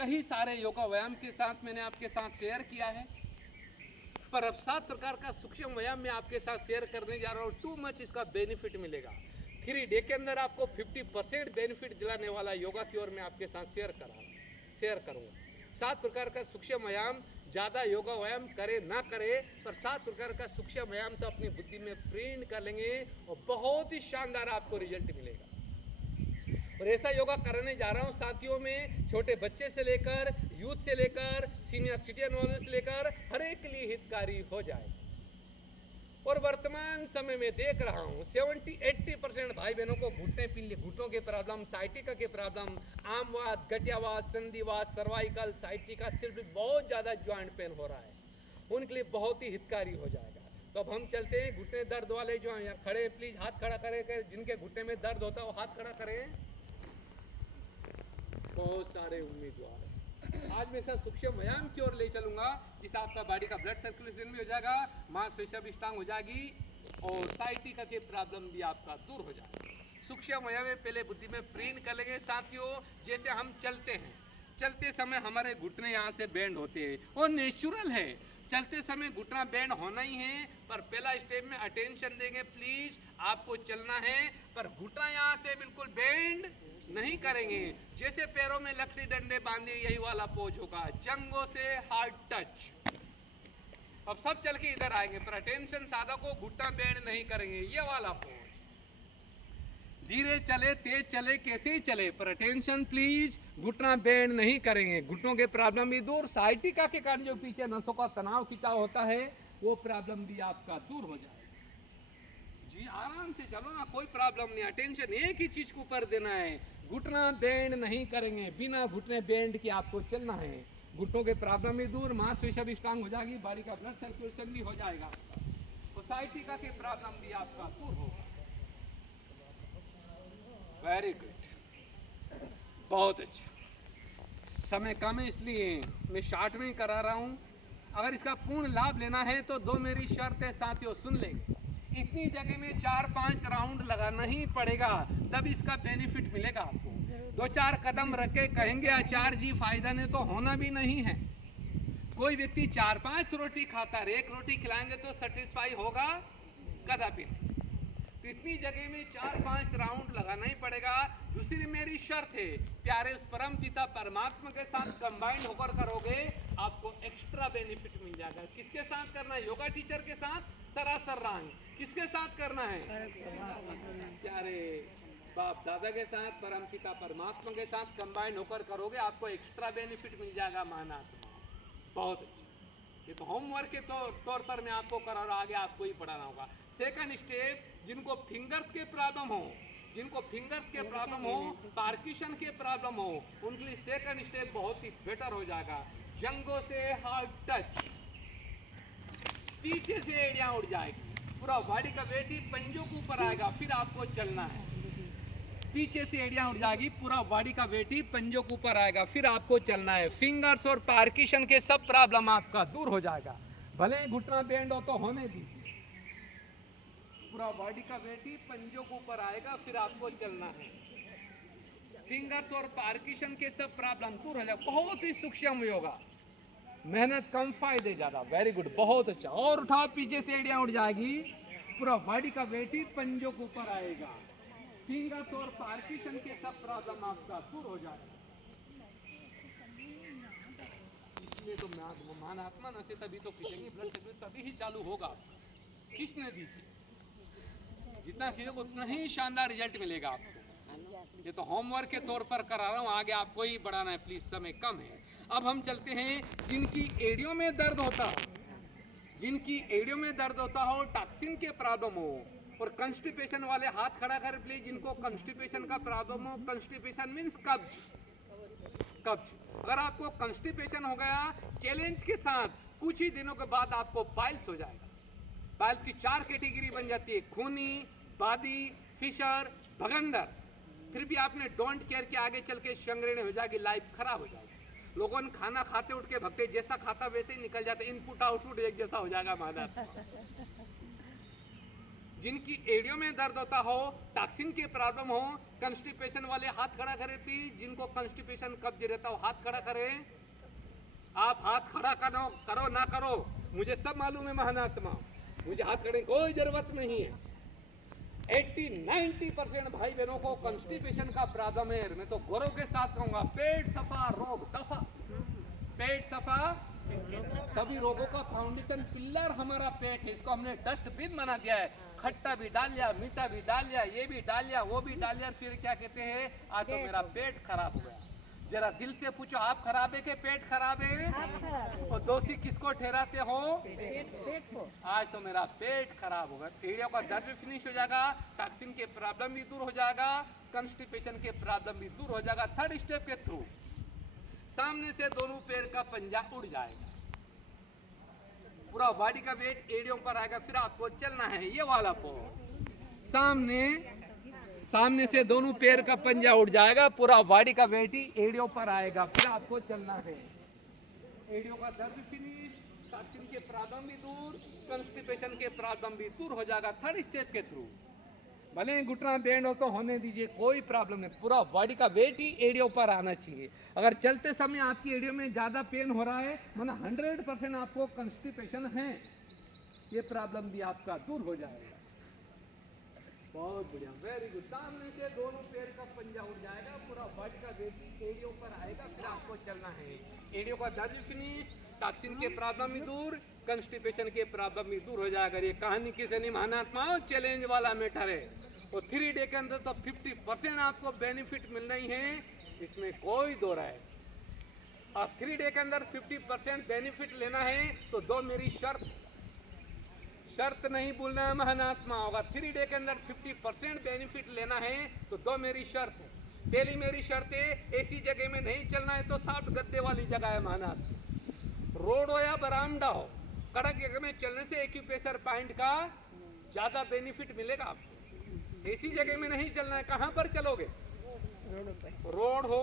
कई सारे योगा व्यायाम के साथ मैंने आपके साथ शेयर किया है, पर अब 7 प्रकार का सूक्ष्म व्यायाम मैं आपके साथ शेयर करने जा रहा हूँ। टू मच इसका बेनिफिट मिलेगा। 3 डे के अंदर आपको 50% बेनिफिट दिलाने वाला योगा की ओर मैं आपके साथ शेयर करूँगा। 7 प्रकार का सूक्ष्म व्यायाम, ज़्यादा योगा व्यायाम करे ना करे, पर 7 प्रकार का सूक्ष्म व्यायाम तो अपनी बुद्धि में प्रिंट कर लेंगे और बहुत ही शानदार आपको रिजल्ट मिलेगा। और ऐसा योगा कराने जा रहा हूँ साथियों में, छोटे बच्चे से लेकर यूथ से लेकर सीनियर सिटीजन वाले से लेकर हर एक के लिए हितकारी हो जाए। और वर्तमान समय में देख रहा हूँ 70-80% भाई बहनों को घुटने पीले, घुटनों के प्रॉब्लम, साइटिका के प्रॉब्लम, आमवाद, गठियावाद, संधिवाद, सर्वाइकल, साइटिका, सिर्फ बहुत ज़्यादा ज्वाइंट पेन हो रहा है, उनके लिए बहुत ही हितकारी हो जाएगा। तो अब हम चलते हैं। घुटने दर्द वाले जो हैं यहाँ खड़े, प्लीज हाथ खड़ा करें, जिनके घुटने में दर्द होता है वो हाथ खड़ा करें। बहुत सारे उम्मीदवार हैं। आज मैं सर सूक्ष्म व्यायाम की ओर ले चलूंगा, जिससे आपका बॉडी का ब्लड सर्कुलेशन भी हो जाएगा, मांसपेशियां भी स्ट्रांग हो जाएगी और साइटिका के प्रॉब्लम भी आपका दूर हो जाएगा। सूक्ष्म व्यायाम में पहले बुद्धि में प्रिंट कर लेंगे साथियों। जैसे हम चलते हैं, चलते समय हमारे घुटने यहाँ से बेंड होते हैं, वो नेचुरल है, चलते समय घुटना बेंड होना ही है। पर पहला स्टेप में अटेंशन देंगे प्लीज, आपको चलना है पर घुटना यहाँ से बिल्कुल बेंड नहीं करेंगे। जैसे पैरों में लकड़ी डंडे बांधे यही वाला पोज होगा, जंगों से हार्ड टच। अब सब चल के इधर आएंगे पर अटेंशन साधक को घुटना बेंड नहीं करेंगे, ये वाला पोज। धीरे चले तेज चले कैसे ही चले पर अटेंशन प्लीज, घुटना बेंड नहीं करेंगे। घुटनों के प्रॉब्लम भी दूर, साइटिका के कारण जो पीछे नसों का तनाव खिंचाव होता है वो प्रॉब्लम भी आपका दूर हो जाए। जी आराम से चलो ना, कोई प्रॉब्लम नहीं। अटेंशन एक ही चीज को ऊपर देना है, घुटना बेंड नहीं करेंगे, बिना घुटने बेंड के आपको चलना है। घुटनों के प्रॉब्लम भी दूर, मांसपेशियां भी स्ट्रांग हो जाएगी, बॉडी का ब्लड सर्कुलेशन भी हो जाएगा और साइटिका के प्रॉब्लम भी आपका दूर होगा। वेरी गुड, बहुत अच्छा। समय कम है इसलिए मैं शॉर्ट में ही करा रहा हूँ। अगर इसका पूर्ण लाभ लेना है तो दो मेरी शर्त है साथियों, सुन लेंगे। इतनी जगह में 4-5 राउंड लगाना ही पड़ेगा, तब इसका बेनिफिट मिलेगा आपको। 2-4 कदम रख के कहेंगे आचार्य जी फायदा नहीं, तो होना भी नहीं है। कोई व्यक्ति 4-5 रोटी खाता है, 1 रोटी खिलाएंगे तो सेटिस्फाई होगा? कदापि नहीं। तो इतनी जगह में 4-5 राउंड लगाना ही पड़ेगा। दूसरी मेरी शर्त है, प्यारे उस परम पिता परमात्मा के साथ कंबाइंड होकर करोगे, आपको एक्स्ट्रा बेनिफिट मिल जाएगा। किसके साथ करना है? योगा टीचर के साथ सरासर रंग। किसके साथ करना है? प्यारे बाप दादा के साथ, परम पिता परमात्मा के साथ कंबाइंड होकर करोगे, आपको एक्स्ट्रा बेनिफिट मिल जाएगा। मानात्मा बहुत अच्छा। ये तो होमवर्क के तौर पर मैं आपको करा रहा, आगे आपको ही पढ़ाना होगा। सेकंड स्टेप, जिनको फिंगर्स के प्रॉब्लम हो, जिनको फिंगर्स के प्रॉब्लम हो, पार्किंसन के प्रॉब्लम हो, उनके लिए सेकंड स्टेप बहुत ही बेटर हो जाएगा। जंगों से हार्ड टच, पीछे से एड़ियां उड़ जाएगी, पूरा बॉडी का वेट ही पंजों के ऊपर आएगा, फिर आपको चलना है। पीछे से एड़ियां उड़ जाएगी, पूरा बॉडी का वेट ही पंजों के ऊपर आएगा, फिर आपको चलना है। फिंगर्स और पार्किंसन के सब प्रॉब्लम आपका दूर हो जाएगा। भले घुटना बेंड हो तो होने दीजिए, पूरा बॉडी का वेट ही पंजों के ऊपर आएगा, फिर आपको चलना है। फिंगर्स और पार्किंसन के सब प्रॉब्लम दूर हो जाएगा। बहुत ही सूक्ष्म योगा, मेहनत कम फायदे ज्यादा। वेरी गुड, बहुत अच्छा। और उठाओ, पीछे से एड़ियां उड़ जाएगी, पूरा बॉडी का वेट ही पंजों के ऊपर आएगा। फिंगर्स और पार्किंसन के सब प्रॉब्लम आपका दूर हो जाएगा। इसलिए तो मानात्मा नशे तभी तो खींचेंगे, ब्लड सर्कुलेशन तभी ही चालू होगा। खींचने दीजिए, जितना खींचोगे उतना ही शानदार रिजल्ट मिलेगा आपको। ये तो होमवर्क के तौर पर करा रहा हूँ, आगे आपको ही बढ़ाना है, प्लीज समय कम है। अब हम चलते हैं, जिनकी एड़ियों में दर्द होता हो, जिनकी एड़ियों में दर्द होता हो, टॉक्सिन के प्रॉब्लम हो, और कंस्टिपेशन वाले हाथ खड़ा कर प्लीज, जिनको कंस्टिपेशन का प्रॉब्लम हो। कंस्टिपेशन मीन्स कब्ज, कब्ज। अगर आपको कंस्टिपेशन हो गया, चैलेंज के साथ कुछ ही दिनों के बाद आपको पाइल्स हो जाएगा। पाइल्स की 4 कैटेगरी बन जाती है, खूनी, बादी, फिशर, भगंदर। फिर भी आपने डोंट केयर के आगे चल के संग्रहण हो जाएगी, लाइफ खराब हो जाएगी। लोगों ने खाना खाते उठ के भगते, जैसा खाता वैसे ही निकल जाता, इनपुट आउटपुट एक जैसा हो जाएगा। मादा जिनकी एडियो में दर्द होता हो, टॉक्सिन के प्रॉब्लम हो, कंस्टिपेशन वाले हाथ खड़ा करें प्लीज। जिनको कंस्टिपेशन कब्ज रहता हो हाथ खड़ा करें। आप हाथ खड़ा करो ना करो, मुझे सब मालूम है महानात्मा, मुझे हाथ खड़े कोई जरूरत नहीं है। 80-90% भाई बहनों को कंस्टिपेशन का प्रॉब्लम है। मैं तो गौरव के साथ कहूंगा, पेट सफा रोग दफा, पेट सफा। सभी रोगों का फाउंडेशन पिलर हमारा पेट है। इसको हमने डस्टबिन बना दिया है। खट्टा भी डाल लिया, मीठा भी डाल लिया, ये भी डाल लिया, वो भी डाल लिया, फिर क्या कहते हैं, आज तो मेरा पेट खराब हो गया। जरा दिल से पूछो, आप खराब है कि पेट खराब है? और दोषी किसको ठहराते हो? पेट को। आज तो मेरा पेट खराब होगा। एडियो का दर्द भी फिनिश हो जाएगा, टॉक्सिन के प्रॉब्लम भी दूर हो जाएगा, कंस्टिपेशन के प्रॉब्लम भी दूर हो जाएगा। थर्ड स्टेप के थ्रू सामने से दोनों पैर का पंजा उड़ जाएगा, पूरा बॉडी का वेट एडियो पर आएगा। फिर आपको चलना है ये वाला पोज, सामने से दोनों पैर का पंजा उड़ जाएगा, पूरा बॉडी का वेट ही एडियो पर आएगा। फिर आपको चलना है। एडियो का दर्द फिनिश, टॉक्सिन के प्रॉब्लम भी दूर, कंस्टिपेशन के प्रॉब्लम भी दूर हो जाएगा थर्ड स्टेप के थ्रू। भले घुटना बैंड हो तो होने दीजिए, कोई प्रॉब्लम नहीं, पूरा बॉडी का वेट ही एडियो पर आना चाहिए। अगर चलते समय आपकी एडियो में ज़्यादा पेन हो रहा है, माना 100% आपको कंस्टिपेशन है, ये प्रॉब्लम भी आपका दूर हो जाएगा। बहुत बढ़िया, वेरी गुड। सामने से दोनों पैर का पंजा उड़ जाएगा, पूरा बॉडी का वेट एडियो पर आएगा। फिर आपको चलना है। एडियो का दर्द फिनिश, टॉक्सिन के प्रॉब्लम भी दूर, कंस्टिपेशन के प्रॉब्लम भी दूर हो जाएगा। ये कहानी किसे नहीं, महानात्माओं चैलेंज वाला मैटर है। और 3 डे के अंदर तो 50% आपको बेनिफिट मिलना ही है, इसमें कोई दो राय। और 3 डे के अंदर 50% बेनिफिट लेना है तो दो मेरी शर्त नहीं भूलना है महानात्मा। होगा 3 डे के अंदर 50% बेनिफिट लेना है तो दो मेरी शर्त है। पहली मेरी शर्त है, ऐसी जगह में नहीं चलना है तो सॉफ्ट गद्दे वाली जगह है महानात्मा, रोड हो या बरामदा हो, कड़क जगह में चलने से एक्यूप्रेशर पॉइंट का ज्यादा बेनिफिट मिलेगा आपको। ऐसी जगह में नहीं चलना है। कहाँ पर चलोगे? रोड हो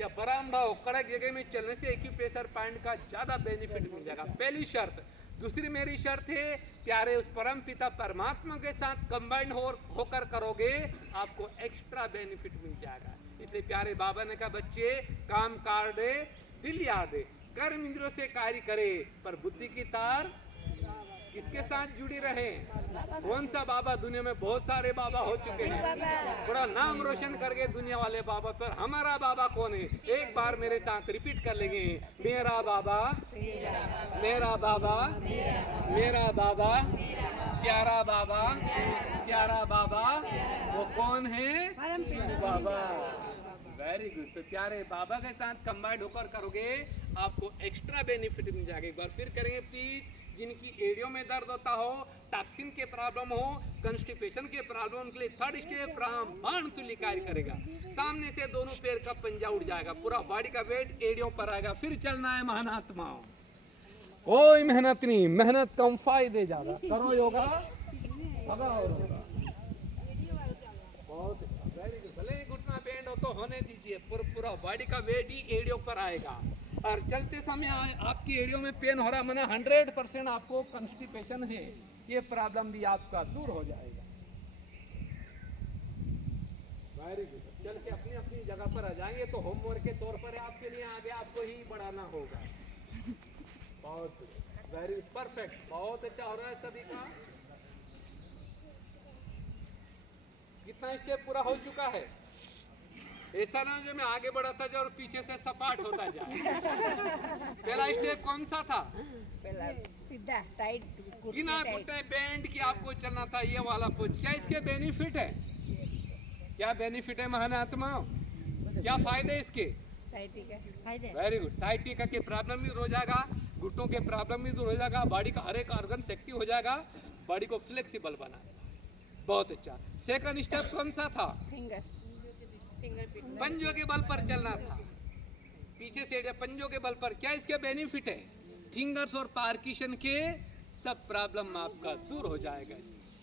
या बरामदा हो, कड़क जगह में चलने से एक्यूप्रेशर पॉइंट का ज्यादा बेनिफिट मिल जाएगा, पहली शर्त। दूसरी मेरी शर्त है, प्यारे उस परम पिता परमात्मा के साथ कंबाइंड होकर करोगे, आपको एक्स्ट्रा बेनिफिट मिल जाएगा। इसलिए प्यारे बाबा ने कहा, बच्चे काम काट दे, दिल याद दे, कर्म इंद्रियों से कार्य करे, पर बुद्धि की तार किसके साथ जुड़ी रहे? कौन सा बाबा? दुनिया में बहुत सारे बाबा हो चुके हैं, बड़ा नाम रोशन करके दुनिया वाले बाबा, पर हमारा बाबा कौन है? एक बार मेरे साथ रिपीट कर लेंगे, मेरा बाबा, मेरा बाबा, मेरा बाबा, प्यारा बाबा, प्यारा बाबा, वो कौन है? बाबा। Very good. तो प्यारे बाबा के साथ कंबाइंड होकर करोगे, आपको एक्स्ट्रा बेनिफिट मिल जाएगा। एक बार फिर करेंगे प्लीज। जिनकी एडियो में दर्द होता हो, टॉक्सिन के प्रॉब्लम हो, कंस्टिपेशन के प्रॉब्लम के लिए थर्ड स्टेप रामबाण तुल्य कार्य करेगा। सामने से दोनों पैर का पंजा उड़ जाएगा, पूरा बॉडी का वेट एडियो पर आएगा। फिर चलना है महानात्माओं, कोई मेहनत नहीं, मेहनत कम फायदे ज्यादा। करो योगा, बहुत वेरी गुड। भले ही घुटना बैंड हो तो होने दीजिए, पूरा बॉडी का वेट ही एडियो पर आएगा। और चलते समय आपकी एडियो में पेन हो रहा, माना 100% आपको कंस्टिपेशन है, ये प्रॉब्लम भी आपका दूर हो जाएगा। Very good. चल के अपनी अपनी जगह पर आ जाएंगे तो होमवर्क के तौर पर आपके लिए आगे आपको ही बढ़ाना होगा। बहुत वेरी परफेक्ट, बहुत अच्छा हो रहा है सभी का। कितना स्टेप पूरा हो चुका है? ऐसा ना जो मैं आगे बढ़ाता जाए और पीछे से सपाट होता जाए। पहला स्टेप कौन सा था? पहला सीधा टाइट बिना घुटने बैंड की आपको चलना था, ये वाला पोज। क्या इसके बेनिफिट है? क्या बेनिफिट है महानात्मा? क्या फायदे इसके? Very good. साइटिका के प्रॉब्लम भी दूर हो जाएगा, घुटनों के प्रॉब्लम भी दूर हो जाएगा, बॉडी का हर एक ऑर्गन एक्टिव हो जाएगा, बॉडी को फ्लेक्सिबल बनाएगा। बहुत अच्छा। सेकंड स्टेप कौन सा था? पंजों के बल पर चलना था, पीछे से पंजों के बल पर। क्या इसके बेनिफिट है? फिंगर्स और पार्किशन के सब प्रॉब्लम आपका दूर हो जाएगा।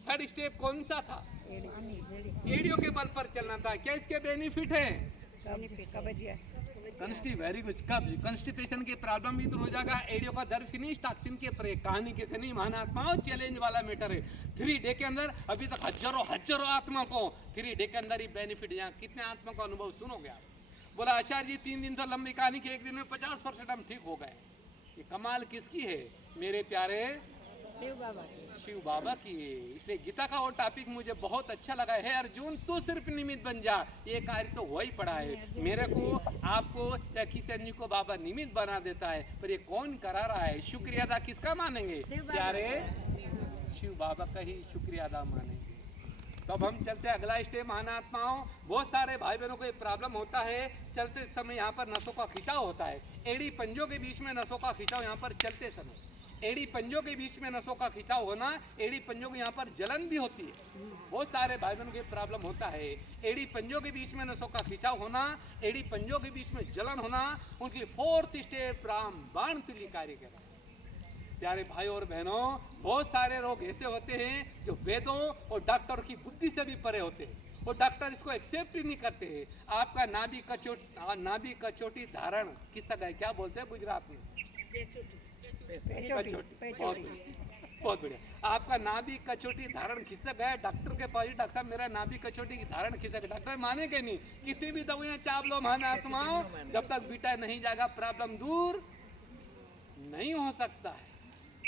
थर्ड स्टेप कौन सा था? एडियो के बल पर चलना था। क्या इसके बेनिफिट है? Very good. कब्ज, कंस्टिपेशन के प्रॉब्लम भी दूर हो जाएगा। एडियो का दर्द फिनिश, टॉक्सिन के कहानी कैसे नहीं महात्माओं, चैलेंज वाला मैटर है। 3 डे के अंदर अभी तक हजारों आत्मा को 3 डे के अंदर ही बेनिफिट, यहाँ कितने आत्मा का अनुभव सुनोगे आप। बोला आचार्य जी 3 दिन तो लंबी कहानी के, 1 दिन में 50% हम ठीक हो गए। ये कमाल किसकी है मेरे प्यारे? शिव बाबा की। शिव बाबा की है। इसलिए गीता का वो टॉपिक मुझे बहुत अच्छा लगा है। अर्जुन तू सिर्फ निमित्त बन जा, ये कार्य तो वही पड़ा है। मेरे को, आपको या किसी अन्य को बाबा निमित्त बना देता है, पर ये कौन करा रहा है? शुक्रिया अदा किसका मानेंगे प्यारे? शिव बाबा का ही शुक्रिया अदा मानेंगे। तो अब हम चलते हैं अगला स्टेप महात्माओं। बहुत सारे भाई बहनों को एक प्रॉब्लम होता है, चलते समय यहाँ पर नसों का खिंचाव होता है। एड़ी पंजों के बीच में नसों का खिंचाव, यहाँ पर चलते समय एड़ी पंजों के बीच में नसों का खिंचाव होना, एड़ी पंजों के यहाँ पर जलन भी होती है। बहुत सारे भाई बहनों को प्रॉब्लम होता है, एड़ी पंजों के बीच में नसों का खिंचाव होना, एड़ी पंजों के बीच में जलन होना। उनके 4th स्टेप रामबाण तुल्य कार्य करा। प्यारे भाई और बहनों, बहुत सारे रोग ऐसे होते हैं जो वेदों और डॉक्टर की बुद्धि से भी परे होते हैं, और डॉक्टर इसको एक्सेप्ट ही नहीं करते हैं। आपका नाभि कचोटी धारण किसका है, क्या बोलते हैं गुजरात में? बहुत बढ़िया। आपका नाभि कचोटी धारण खिसक गया, डॉक्टर के पास, डॉक्टर साहब मेरा नाभि कचोटी की धारण खिसक गया। डॉक्टर मानेंगे नहीं, कितनी भी दवाइयां चाप लो महात्माओं, जब तक बीटा नहीं जाएगा प्रॉब्लम दूर नहीं हो सकता है।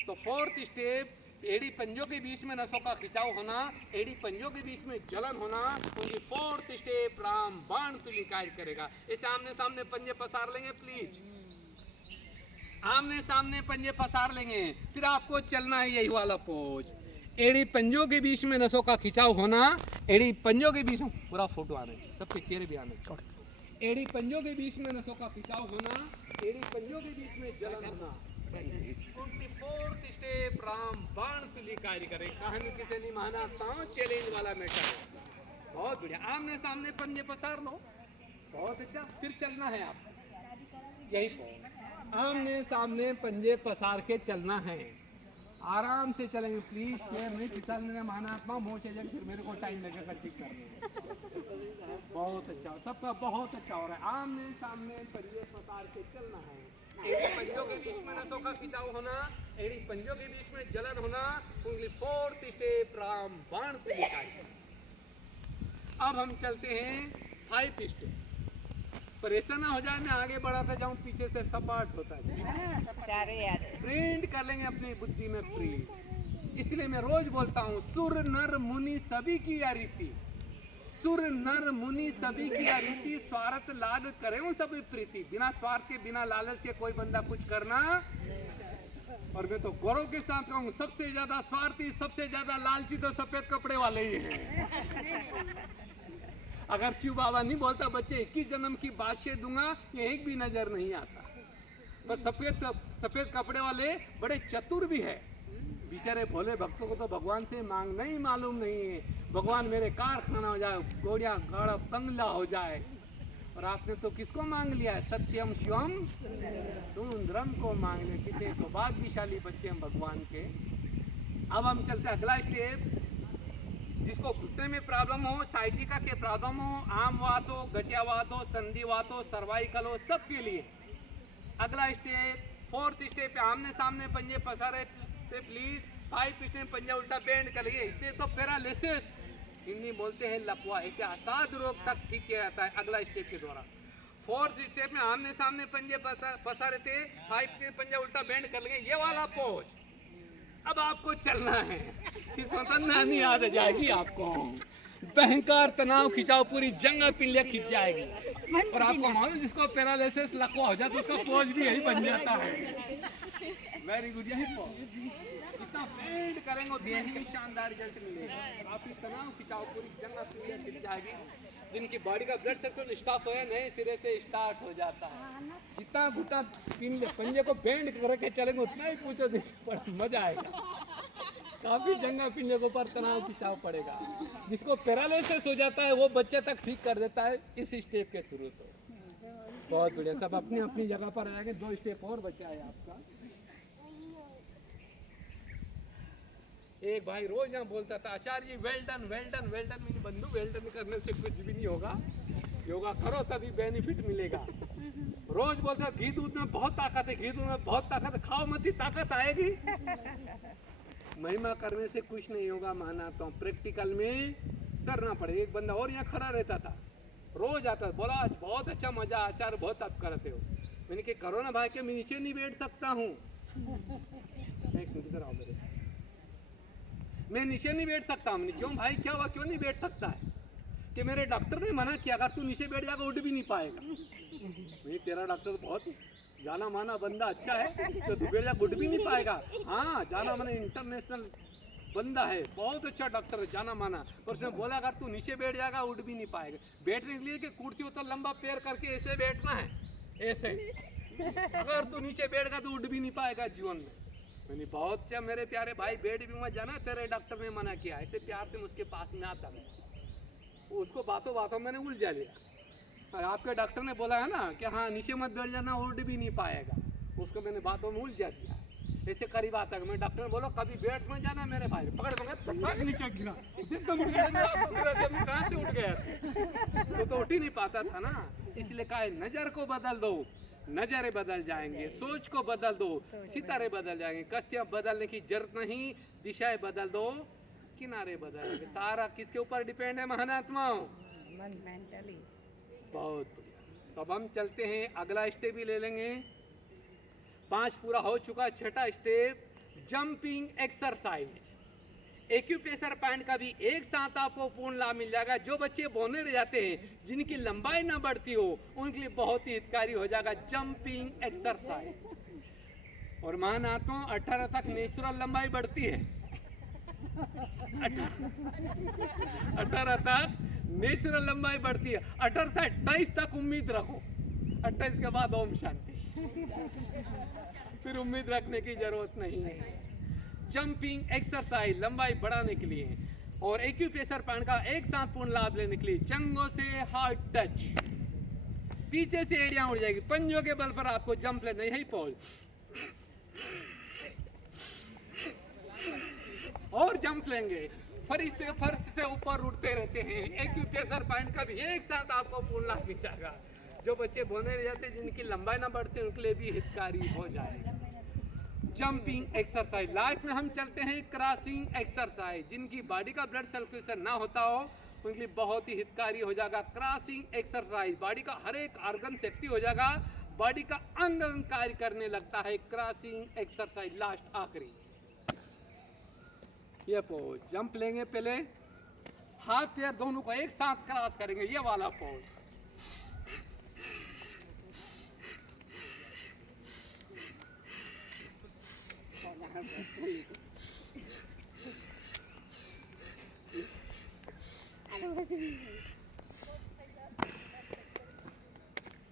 तो 4th स्टेप एड़ी पंजों के बीच में नसों का खिंचाव होना, एड़ी पंजों के बीच में जलन होना, उनकी 4th स्टेप रामबाण तुल्य कार्य करेगा। इसे आमने सामने पंजे पसार लेंगे प्लीज, आमने सामने पंजे पसार लेंगे। फिर आपको चलना है यही वाला पोज। एड़ी पंजों के बीच में नसों का खिंचाव होना, एड़ी पंजों के बीच में, पूरा फोटो आना चाहिए, सबके चेहरे भी आने चाहिए। एड़ी पंजों के बीच में नसों का खिंचाव होना, एड़ी पंजों के बीच में जलन होना। 4th स्टेप रामबाण तुल्य कार्य करे। कहानी किसे नहीं महात्माओं, चैलेंज वाला मैटर है। बहुत बढ़िया। आमने सामने पंजे पसार लो, बहुत अच्छा। फिर चलना है आप यही पोज, आमने सामने पंजे पसार के चलना है। आराम से चलेंगे प्लीज, पैर नहीं फिसलने महात्मा, मुँह चलेंगे, फिर मेरे को टाइम लगेगा ठीक करने। बहुत अच्छा, सबका बहुत अच्छा हो रहा है। आमने सामने पंजे पसार के चलना है। एड़ी पंजों के बीच में नसों का खिंचाव होना, एड़ी पंजों के बीच में जलन होना, उंगली 4th स्टेप रामबाण तुल्य कार्य। अब हम चलते हैं 5th स्टेप। पर ऐसा ना हो जाए मैं आगे बढ़ाता जाऊं, पीछे से सपाट होता है। प्रिंट कर लेंगे अपनी बुद्धि में प्रिंट। इसलिए मैं रोज बोलता हूँ, सुर नर मुनि सभी की यह रीति, सुर नर मुनि सभी की यह रीति, स्वार्थ लाग करें सभी प्रीति। बिना स्वार्थ के, बिना लालच के कोई बंदा कुछ करना, और मैं तो गौरव के साथ कहूँ सबसे ज्यादा स्वार्थी, सबसे ज्यादा लालची तो सफेद कपड़े वाले ही हैं। अगर शिव बाबा नहीं बोलता बच्चे 21 जन्म की बादशाह दूंगा, ये एक भी नजर नहीं आता। पर सफेद कपड़े वाले बड़े चतुर भी है। बेचारे भोले भक्तों को तो भगवान से मांगना ही मालूम नहीं है। भगवान मेरे कारखाना हो जाए, गोड़िया गाड़ा बंगला हो जाए, और आपने तो किसको मांग लिया है? सत्यम शिवम सुंदरम को मांग लिया। कितने सौभाग्यशाली बच्चे हम भगवान के। अब हम चलते हैं अगला स्टेप। जिसको घुटने में प्रॉब्लम हो, साइटिका के प्रॉब्लम हो, आम वात हो, गठियावात हो, संधिवात हो, सर्वाइकल हो, सबके लिए अगला स्टेप 4th स्टेप पे आमने सामने पंजे पसारे पे प्लीज। 5th स्टेप पंजा उल्टा बेंड कर लिए, इससे तो पैरालिसिस हिंदी बोलते हैं लकवा, इसे असाध रोग तक ठीक किया जाता है अगला स्टेप के द्वारा। 4th स्टेप में आमने सामने पंजे पसारे थे, 5th स्टेप पंजा उल्टा बेंड कर लेंगे, ये वाला पोज। अब आपको चलना है, स्वतंत्रता याद आ जाएगी आपको, भयंकर तनाव खिंचाव, पूरी जंग पिल्ले खिंच जाएगी, और आपको मालूम जिसको पैरालिसिस लकवा हो जाता है उसका पोज भी यही बन जाता है। वेरी गुड, यही पोज इतना बेंड करेंगे उतना ही शानदार रिजल्ट मिलेगा। काफी तनाव खिंचाव, पूरी जंग पिल्ले खिंच जाएगी। जिनकी बॉडी का ब्लड सर्कुलेशन स्टाफ है, नए सिरे से स्टार्ट हो जाता है। जितना घुटा पंजे को बेंड करके चलेंगे उतना ही पूछो मजा आएगा। काफी जंगा पिंजे के ऊपर तनाव खिंचाव पड़ेगा। जिसको पैरालिसिस हो जाता है वो बच्चे तक ठीक कर देता है इस स्टेप के थ्रू। तो बहुत बढ़िया, सब अपनी अपनी जगह पर आएंगे। 2 स्टेप और बचा है आपका। एक भाई रोज यहाँ बोलता था, आचार्य well done well done well done. मेरी बंधु वेल डन करने से कुछ भी नहीं होगा, योगा करो तभी बेनिफिट मिलेगा। रोज बोलते हो घी दूध में बहुत ताकत है, घी दूध में बहुत ताकत है, खाओ मत ही ताकत आएगी। महिमा करने से कुछ नहीं होगा, माना तो प्रैक्टिकल में करना पड़ेगा। एक बंदा और यहाँ खड़ा रहता था, रोज आता था, बोला आज बहुत अच्छा मजा, आचार बहुत आप करते हो। मैंने कहा करो ना भाई, के मैं नीचे नहीं बैठ सकता हूँ। एक मिनट इधर आओ मेरे, मैं नीचे नहीं बैठ सकता। हमने क्यों भाई, क्या हुआ, क्यों नहीं बैठ सकता है? कि मेरे डॉक्टर ने मना किया, अगर तू नीचे बैठ जाएगा उठ भी नहीं पाएगा। नहीं, तेरा डॉक्टर तो बहुत जाना माना बंदा अच्छा है, तो तू बैठ जा उठ भी नहीं पाएगा। हाँ, जाना माना इंटरनेशनल बंदा है, बहुत अच्छा डॉक्टर है, जाना माना। और उसने बोला अगर तू नीचे बैठ जाएगा उठ भी नहीं पाएगा। बैठने के लिए कि कुर्सी तो लंबा पैर करके ऐसे बैठना है, ऐसे। अगर तू नीचे बैठ गया तो उठ भी नहीं पाएगा जीवन में। मैंने बहुत अच्छा मेरे प्यारे भाई, बैठ भी मत जाना, तेरे डॉक्टर ने मना किया। ऐसे प्यार से उसके पास में आता मैं, उसको बातों बातों मैंने उलझा लिया। और आपके डॉक्टर ने बोला है ना कि हाँ नीचे मत बैठ जाना, उठ भी नहीं पाएगा, उसको मैंने बातों में उलझा दिया। ऐसे करीब आता है, मैं डॉक्टर ने बोला कभी बैठ मत जाना मेरे भाई, पकड़ नीचे गिरा, कहाँ से उठ गया? वो तो उठ ही नहीं पाता था ना। इसलिए कहा नजर को बदल दो, नजरें बदल जाएंगे, सोच को बदल दो, सितारे बदल जाएंगे। कश्तियां बदलने की जरूरत नहीं, दिशाएं बदल दो, किनारे बदलेंगे। सारा किसके ऊपर डिपेंड है महानात्माओं? मेंटली। बहुत बढ़िया। तो अब हम चलते हैं, अगला स्टेप भी ले लेंगे। 5 पूरा हो चुका, छठा step jumping exercise. Acupressure point का भी एक साथ आपको पूर्ण लाभ मिल जाएगा। जो बच्चे बोने रह जाते हैं, जिनकी लंबाई ना बढ़ती हो, उनके लिए बहुत ही हितकारी हो जाएगा जंपिंग एक्सरसाइज। और महानात्माओं 18 तक नेचुरल लंबाई बढ़ती है। 18 तक नेचुरल लंबाई बढ़ती है। 18 से 28 तक उम्मीद रखो, 28 के बाद ओम शांति, फिर उम्मीद रखने की जरूरत नहीं है। जंपिंग एक्सरसाइज लंबाई बढ़ाने के लिए और एक्यूप्रेशर पॉइंट का एक साथ पूर्ण लाभ लेने के लिए जंगों से हार्ड टच, पीछे से एड़ियां उड़ जाएगी, पंजों के बल पर आपको जंप लेना, यही पोज। और जंप लेंगे, फर्श से ऊपर उठते रहते हैं। एक्यूप्रेशर पॉइंट का भी एक साथ आपको पूर्ण लाभ मिल जाएगा। जो बच्चे बोने रह जाते हैं, जिनकी लंबाई ना बढ़ती, उनके लिए भी हितकारी हो जाएगा जंपिंग एक्सरसाइज। लास्ट में हम चलते हैं क्रॉसिंग एक्सरसाइज। जिनकी बॉडी का ब्लड सर्कुलेशन ना होता हो, उनके लिए बहुत ही हितकारी हो जाएगा क्रॉसिंग एक्सरसाइज। बॉडी का हर एक ऑर्गन सेफ्टी हो जाएगा, बॉडी का अंग अंग कार्य करने लगता है क्रॉसिंग एक्सरसाइज। लास्ट आखिरी ये पोज, जंप लेंगे, पहले हाथ पैर दोनों को एक साथ क्रॉस करेंगे, ये वाला पोज।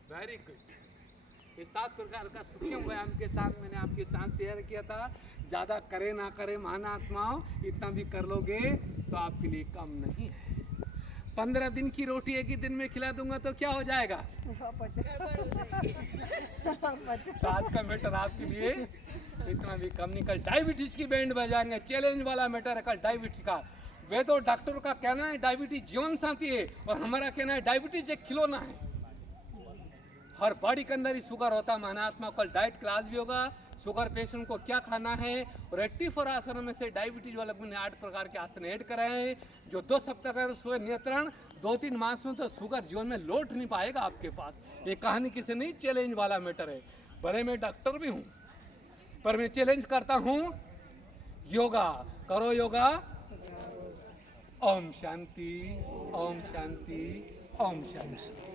Very good. ये 7 प्रकार का सूक्ष्म व्यायाम के साथ मैंने आपके साथ शेयर किया था। ज़्यादा करे ना करे महानात्माओं, इतना भी कर लोगे तो आपके लिए कम नहीं है। 15 दिन की रोटी एक ही दिन में खिला दूंगा तो क्या हो जाएगा? तो आज का मैटर आपके लिए इतना भी कम नहीं। कल डायबिटीज की बैंड बजाएंगे, चैलेंज वाला मैटर है कल डायबिटीज का। वे तो डॉक्टर का कहना है डायबिटीज जीवन साथी है, और हमारा कहना है डायबिटीज एक खिलौना है। हर बॉडी के अंदर ही शुगर होता है महानात्मा। कल डाइट क्लास भी होगा, शुगर पेशेंट को क्या खाना है। और 84 आसनों में से डायबिटीज वाले मैंने 8 प्रकार के आसन ऐड कराए हैं, जो 2 सप्ताह का शुगर नियंत्रण, 2-3 मास में तो शुगर जीवन में लौट नहीं पाएगा आपके पास। ये कहानी किसी नहीं, चैलेंज वाला मैटर है। भले मैं डॉक्टर भी हूँ, पर मैं चैलेंज करता हूँ, योगा करो, योगा। ओम शांति, ओम शांति, ओम शांति।